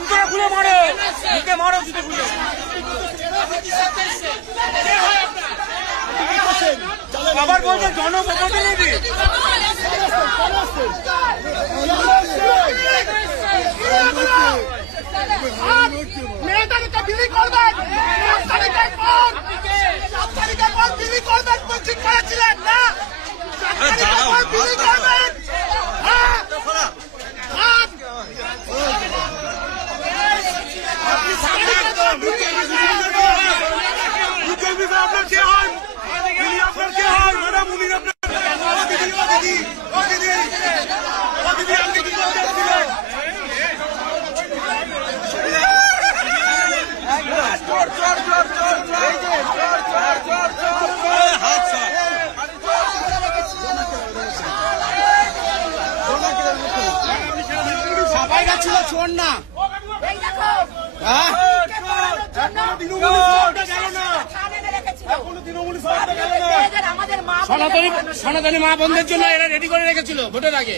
জুতোটা খুলে মারো, মুখে মারো জুতো খুলে। আবার বলছে জনপ্রতিনিধি। মেয়েটাকে বিলি করবেন, বিলি করবেন ঠিক করেছিলেন না? বিলি করবেন। আপনার কে হয়? আপনার কে হয়? ম্যাডাম উনি আপনার দিদি আপনি কি করতে যাচ্ছিলেন? সবাই গেছিল চোর না। সনাতনী মা বোনদের জন্য এরা রেডি করে রেখেছিল ভোটের আগে।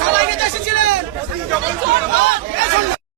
সবাইকে এসেছিলেন।